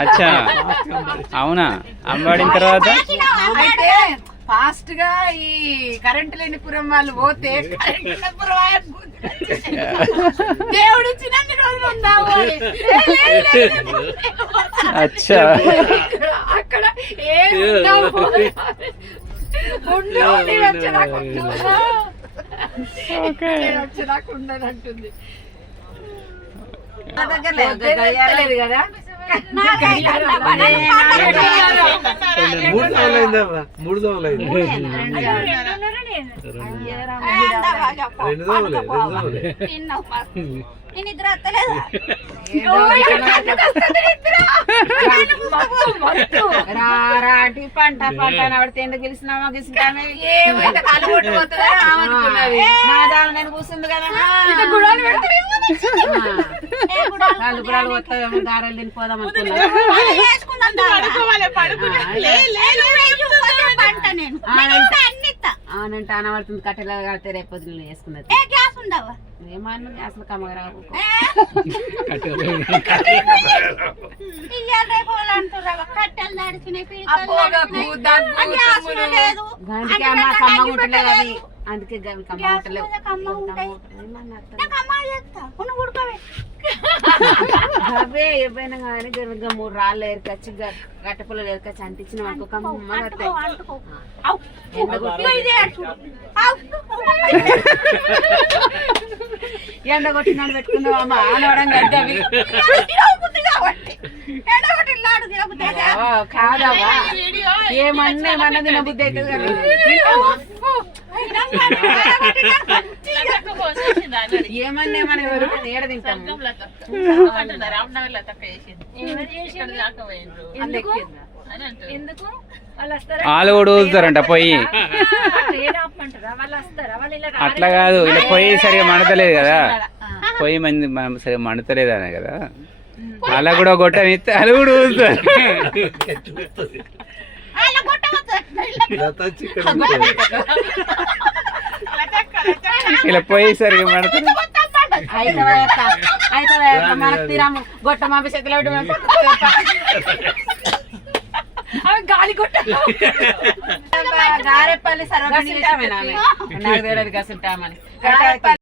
అచ్చా అవునా అంబాడిన తర్వాత ఫాస్ట్ గా ఈ కరెంట్ లేని పురం వాళ్ళు పోతే దేవుడు ఇచ్చినన్ని రోజులు ఉందాము అచ్చా అక్కడ ఏం వచ్చేదాకుండదంటుంది కదా. మూడు దోమలు నిద్ర వస్తలేదా పంట పంట నడితే ఎందుకు గెలిచినామా గెలిచినామే నేను కూర్చుంది కదా గుడాలు వస్తాయేమో దారాలు తినిపోదాం అనుకుంటే అనబడుతుంది కట్టెలా కడితే రేపు పొద్దున్న వేసుకున్నది ఏమన్నా గ్యాస్ కమ్మగా కమ్మగుంటలేదు అది అందుకే అవే ఏమైనా కానీ గనక 3 రాళ్ళు ఏరుకొచ్చి గట్ట పుల్లలు ఏరుకొచ్చి అంటించిన అనుకో కమ్మగా ఎండ కొట్టినాడు పెట్టుకున్నావు అమ్మ ఆనవడం గడ్డవి కాదవా ఏమన్నా ఏమన్నా తిన బుద్ధి అవుతుంది కానీ ఏమన్నా ఏమన్నా ఎవరు ఏడ తింటాము వాళ్ళు కూడా ఊదుతారంట పొయ్యి అట్లా కాదు ఇలా పొయ్యి సరిగా మండతలేదు కదా పొయ్యి మంది సరిగా మండతలేదు అనే కదా అలా కూడా గొట్టం ఇస్తే అది కూడా ఊదుతారు ఇలా పొయ్యి సరిగా మండతలేదు మనకు తీరాము గొట్ట మా చేతిలో గాలి కొట్ట గారెపల్లి సర్వ నాకు గసుంటామని